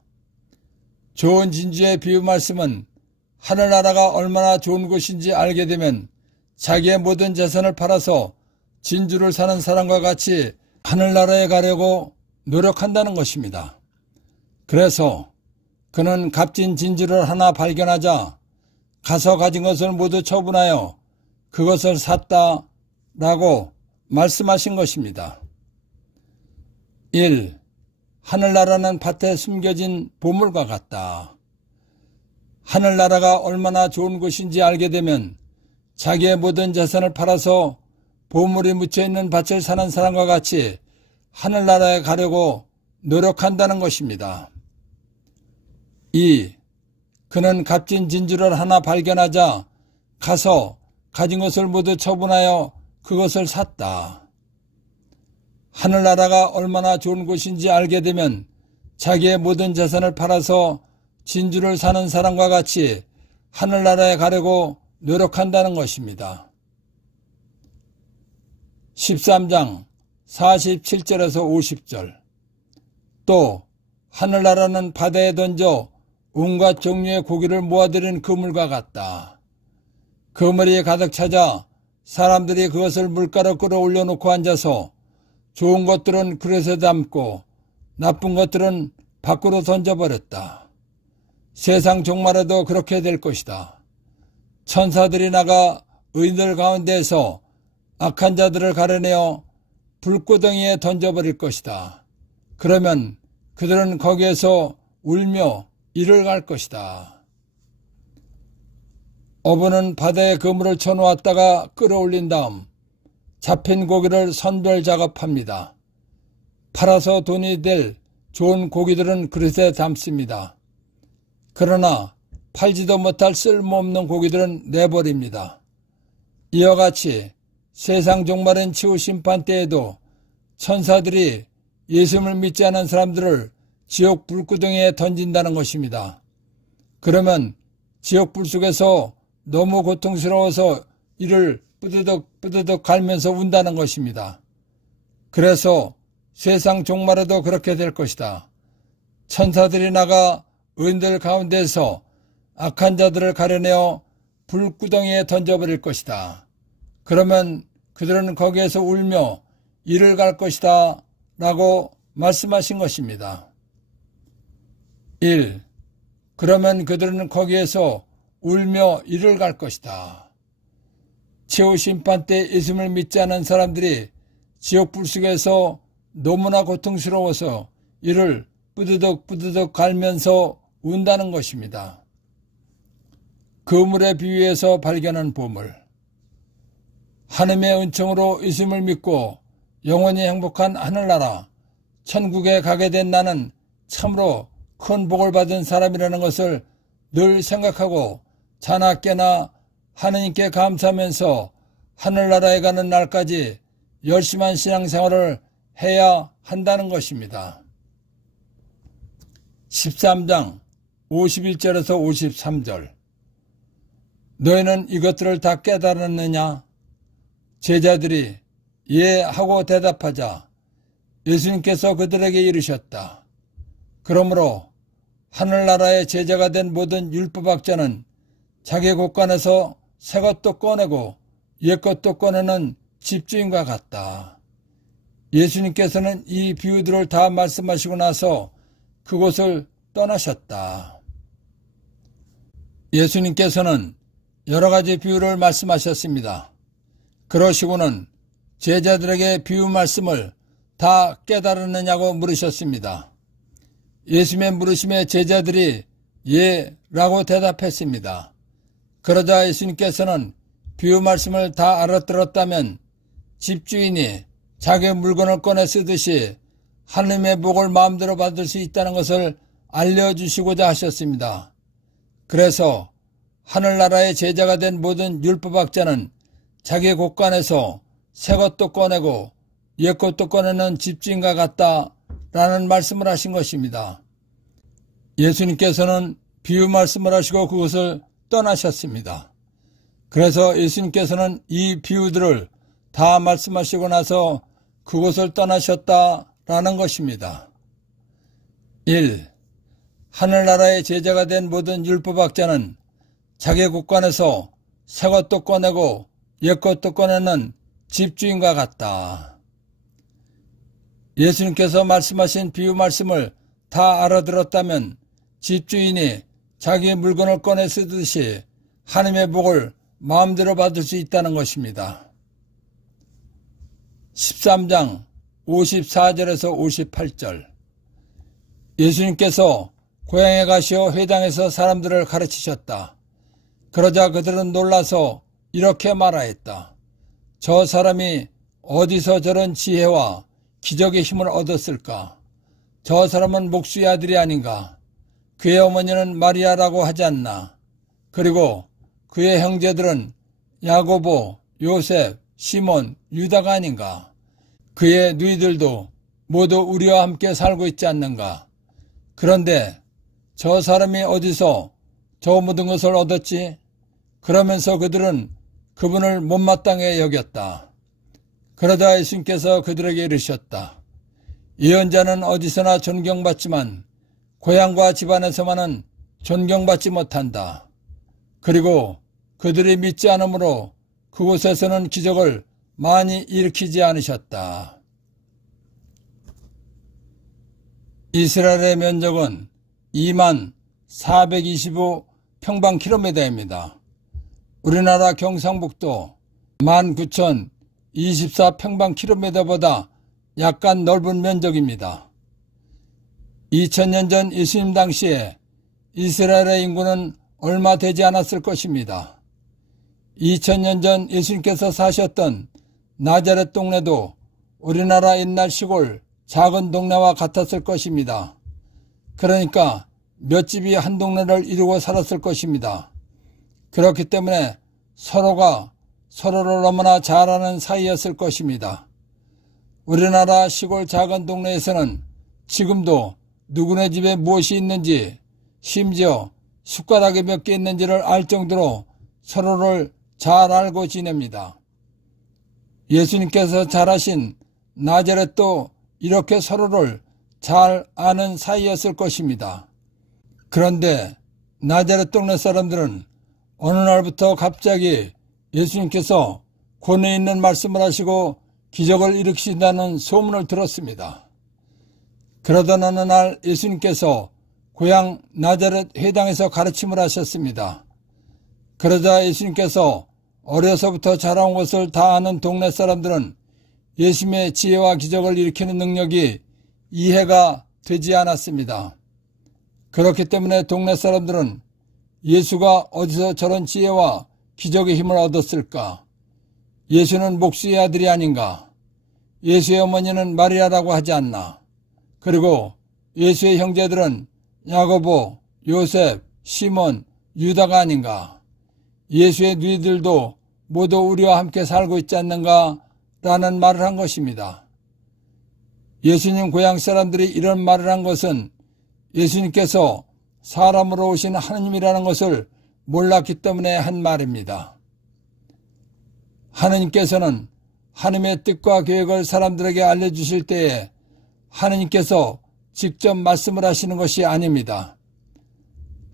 좋은 진주의 비유 말씀은 하늘나라가 얼마나 좋은 곳인지 알게 되면 자기의 모든 재산을 팔아서 진주를 사는 사람과 같이 하늘나라에 가려고 노력한다는 것입니다. 그래서 그는 값진 진주를 하나 발견하자 가서 가진 것을 모두 처분하여 그것을 샀다라고 말씀하신 것입니다. 1. 하늘나라는 밭에 숨겨진 보물과 같다. 하늘나라가 얼마나 좋은 곳인지 알게 되면 자기의 모든 재산을 팔아서 보물이 묻혀있는 밭을 사는 사람과 같이 하늘나라에 가려고 노력한다는 것입니다. 2. 그는 값진 진주를 하나 발견하자 가서 가진 것을 모두 처분하여 그것을 샀다. 하늘나라가 얼마나 좋은 곳인지 알게 되면 자기의 모든 재산을 팔아서 진주를 사는 사람과 같이 하늘나라에 가려고 노력한다는 것입니다. 13장 47절에서 50절. 또 하늘나라는 바다에 던져 온갖 종류의 고기를 모아들인 그물과 같다. 그물이 가득 찾아 사람들이 그것을 물가로 끌어올려 놓고 앉아서 좋은 것들은 그릇에 담고 나쁜 것들은 밖으로 던져버렸다. 세상 종말에도 그렇게 될 것이다. 천사들이 나가 의인들 가운데에서 악한 자들을 가려내어 불구덩이에 던져버릴 것이다. 그러면 그들은 거기에서 울며 이를 갈 것이다. 어부는 바다에 그물을 쳐놓았다가 끌어올린 다음 잡힌 고기를 선별 작업합니다. 팔아서 돈이 될 좋은 고기들은 그릇에 담습니다. 그러나 팔지도 못할 쓸모없는 고기들은 내버립니다. 이와 같이 세상 종말인 치유 심판 때에도 천사들이 예수님을 믿지 않은 사람들을 지옥 불구덩이에 던진다는 것입니다. 그러면 지옥 불 속에서 너무 고통스러워서 이를 뿌드득 갈면서 운다는 것입니다. 그래서 세상 종말에도 그렇게 될 것이다. 천사들이 나가 의인들 가운데서 악한 자들을 가려내어 불구덩이에 던져버릴 것이다. 그러면 그들은 거기에서 울며 이를 갈 것이다 라고 말씀하신 것입니다. 1. 그러면 그들은 거기에서 울며 이를 갈 것이다. 최후 심판 때 예수님을 믿지 않은 사람들이 지옥 불 속에서 너무나 고통스러워서 이를 뿌드득 갈면서 운다는 것입니다. 그물의 비유에서 발견한 보물. 하나님의 은총으로 예수님을 믿고 영원히 행복한 하늘나라 천국에 가게 된 나는 참으로 큰 복을 받은 사람이라는 것을 늘 생각하고 자나깨나 하느님께 감사하면서 하늘나라에 가는 날까지 열심한 신앙생활을 해야 한다는 것입니다. 13장 51절에서 53절. 너희는 이것들을 다 깨달았느냐? 제자들이 예 하고 대답하자 예수님께서 그들에게 이르셨다. 그러므로 하늘나라의 제자가 된 모든 율법학자는 자기 곳간에서 새 것도 꺼내고 옛 것도 꺼내는 집주인과 같다. 예수님께서는 이 비유들을 다 말씀하시고 나서 그곳을 떠나셨다. 예수님께서는 여러 가지 비유를 말씀하셨습니다. 그러시고는 제자들에게 비유 말씀을 다 깨달았느냐고 물으셨습니다. 예수님의 물으심에 제자들이 예 라고 대답했습니다. 그러자 예수님께서는 비유 말씀을 다 알아들었다면 집주인이 자기 물건을 꺼내 쓰듯이 하나님의 복을 마음대로 받을 수 있다는 것을 알려주시고자 하셨습니다. 그래서 하늘나라의 제자가 된 모든 율법학자는 자기 곳간에서 새 것도 꺼내고 옛 것도 꺼내는 집주인과 같다라는 말씀을 하신 것입니다. 예수님께서는 비유 말씀을 하시고 그것을 떠나셨습니다. 그래서 예수님께서는 이 비유들을 다 말씀하시고 나서 그곳을 떠나셨다라는 것입니다. 1. 하늘나라의 제자가 된 모든 율법학자는 자기 곳간에서 새 것도 꺼내고 옛 것도 꺼내는 집주인과 같다. 예수님께서 말씀하신 비유 말씀을 다 알아들었다면 집주인이 자기의 물건을 꺼내 쓰듯이 하나님의 복을 마음대로 받을 수 있다는 것입니다. 13장 54절에서 58절. 예수님께서 고향에 가시어 회당에서 사람들을 가르치셨다. 그러자 그들은 놀라서 이렇게 말하였다. 저 사람이 어디서 저런 지혜와 기적의 힘을 얻었을까? 저 사람은 목수의 아들이 아닌가? 그의 어머니는 마리아라고 하지 않나? 그리고 그의 형제들은 야고보, 요셉, 시몬, 유다가 아닌가? 그의 누이들도 모두 우리와 함께 살고 있지 않는가? 그런데 저 사람이 어디서 저 모든 것을 얻었지? 그러면서 그들은 그분을 못마땅해 여겼다. 그러다 예수님께서 그들에게 이르셨다. 예언자는 어디서나 존경받지만 고향과 집안에서만은 존경받지 못한다. 그리고 그들이 믿지 않으므로 그곳에서는 기적을 많이 일으키지 않으셨다. 이스라엘의 면적은 2425평방킬로미터입니다. 우리나라 경상북도 19,024평방킬로미터보다 약간 넓은 면적입니다. 2000년 전 예수님 당시에 이스라엘의 인구는 얼마 되지 않았을 것입니다. 2000년 전 예수님께서 사셨던 나자렛 동네도 우리나라 옛날 시골 작은 동네와 같았을 것입니다. 그러니까 몇 집이 한 동네를 이루고 살았을 것입니다. 그렇기 때문에 서로가 서로를 너무나 잘 아는 사이였을 것입니다. 우리나라 시골 작은 동네에서는 지금도 누구네 집에 무엇이 있는지, 심지어 숟가락이 몇 개 있는지를 알 정도로 서로를 잘 알고 지냅니다. 예수님께서 잘하신 나자렛도 이렇게 서로를 잘 아는 사이였을 것입니다. 그런데 나자렛 동네 사람들은 어느 날부터 갑자기 예수님께서 권위 있는 말씀을 하시고 기적을 일으키신다는 소문을 들었습니다. 그러던 어느 날 예수님께서 고향 나자렛 회당에서 가르침을 하셨습니다. 그러자 예수님께서 어려서부터 자라온 것을 다 아는 동네 사람들은 예수님의 지혜와 기적을 일으키는 능력이 이해가 되지 않았습니다. 그렇기 때문에 동네 사람들은 예수가 어디서 저런 지혜와 기적의 힘을 얻었을까? 예수는 목수의 아들이 아닌가? 예수의 어머니는 마리아라고 하지 않나? 그리고 예수의 형제들은 야고보, 요셉, 시몬, 유다가 아닌가? 예수의 누이들도 모두 우리와 함께 살고 있지 않는가? 라는 말을 한 것입니다. 예수님 고향 사람들이 이런 말을 한 것은 예수님께서 사람으로 오신 하느님이라는 것을 몰랐기 때문에 한 말입니다. 하느님께서는 하나님의 뜻과 계획을 사람들에게 알려주실 때에 하느님께서 직접 말씀을 하시는 것이 아닙니다.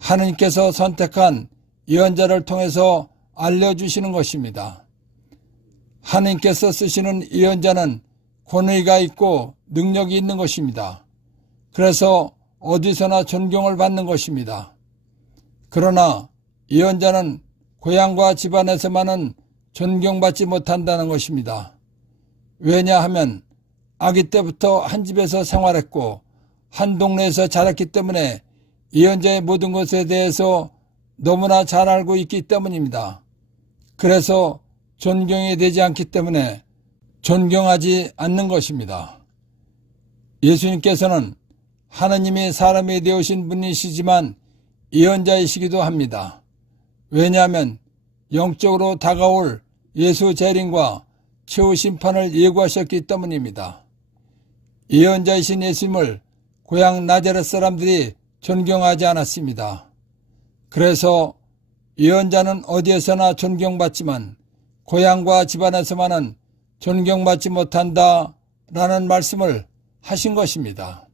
하느님께서 선택한 예언자를 통해서 알려주시는 것입니다. 하느님께서 쓰시는 예언자는 권위가 있고 능력이 있는 것입니다. 그래서 어디서나 존경을 받는 것입니다. 그러나 예언자는 고향과 집안에서만은 존경받지 못한다는 것입니다. 왜냐하면 아기 때부터 한 집에서 생활했고 한 동네에서 자랐기 때문에 예언자의 모든 것에 대해서 너무나 잘 알고 있기 때문입니다. 그래서 존경이 되지 않기 때문에 존경하지 않는 것입니다. 예수님께서는 하나님이 사람이 되어신 분이시지만 예언자이시기도 합니다. 왜냐하면 영적으로 다가올 예수 재림과 최후 심판을 예고하셨기 때문입니다. 예언자이신 예수님을 고향 나자렛 사람들이 존경하지 않았습니다. 그래서 예언자는 어디에서나 존경받지만 고향과 집안에서만은 존경받지 못한다라는 말씀을 하신 것입니다.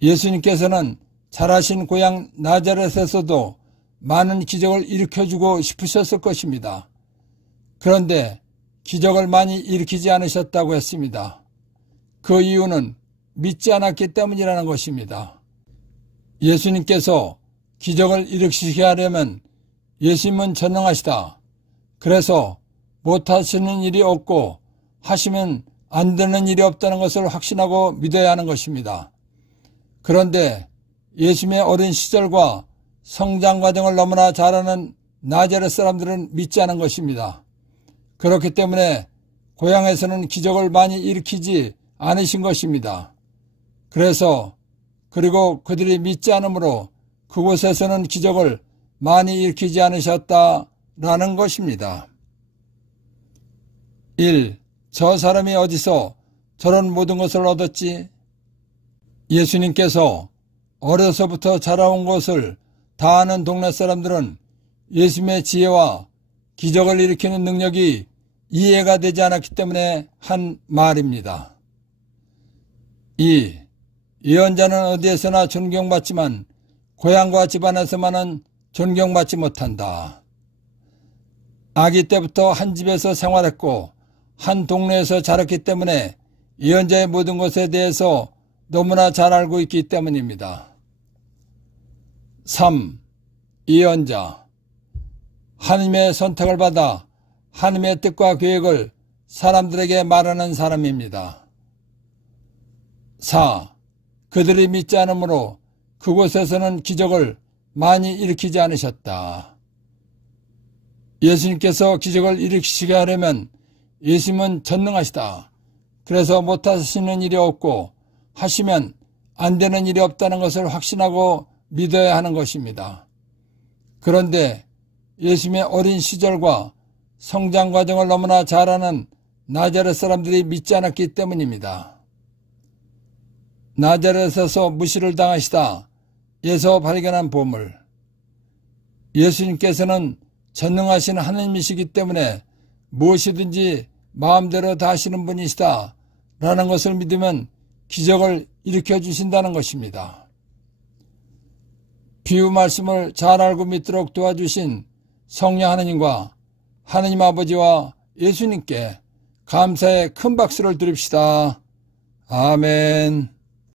예수님께서는 잘하신 고향 나자렛에서도 많은 기적을 일으켜주고 싶으셨을 것입니다. 그런데 기적을 많이 일으키지 않으셨다고 했습니다. 그 이유는 믿지 않았기 때문이라는 것입니다. 예수님께서 기적을 일으키게 하려면 예수님은 전능하시다. 그래서 못하시는 일이 없고 하시면 안 되는 일이 없다는 것을 확신하고 믿어야 하는 것입니다. 그런데 예수님의 어린 시절과 성장 과정을 너무나 잘 아는 나자렛 사람들은 믿지 않은 것입니다. 그렇기 때문에 고향에서는 기적을 많이 일으키지 않으신 것입니다. 그리고 그들이 믿지 않으므로 그곳에서는 기적을 많이 일으키지 않으셨다라는 것입니다. 1. 저 사람이 어디서 저런 모든 것을 얻었지? 예수님께서 어려서부터 자라온 것을 다 아는 동네 사람들은 예수님의 지혜와 기적을 일으키는 능력이 이해가 되지 않았기 때문에 한 말입니다. 2. 예언자는 어디에서나 존경받지만 고향과 집안에서만은 존경받지 못한다. 아기 때부터 한 집에서 생활했고 한 동네에서 자랐기 때문에 예언자의 모든 것에 대해서 너무나 잘 알고 있기 때문입니다. 3. 예언자. 하나님의 선택을 받아 하나님의 뜻과 계획을 사람들에게 말하는 사람입니다. 4. 그들이 믿지 않으므로 그곳에서는 기적을 많이 일으키지 않으셨다. 예수님께서 기적을 일으키시게 하려면 예수님은 전능하시다. 그래서 못하시는 일이 없고 하시면 안 되는 일이 없다는 것을 확신하고 믿어야 하는 것입니다. 그런데 예수님의 어린 시절과 성장 과정을 너무나 잘 아는 나자렛 사람들이 믿지 않았기 때문입니다. 나자렛에서 무시를 당하시다 에서 발견한 보물. 예수님께서는 전능하신 하나님이시기 때문에 무엇이든지 마음대로 다 하시는 분이시다 라는 것을 믿으면 기적을 일으켜 주신다는 것입니다. 비유 말씀을 잘 알고 믿도록 도와주신 성령 하나님과 하나님 아버지와 예수님께 감사의 큰 박수를 드립시다. 아멘.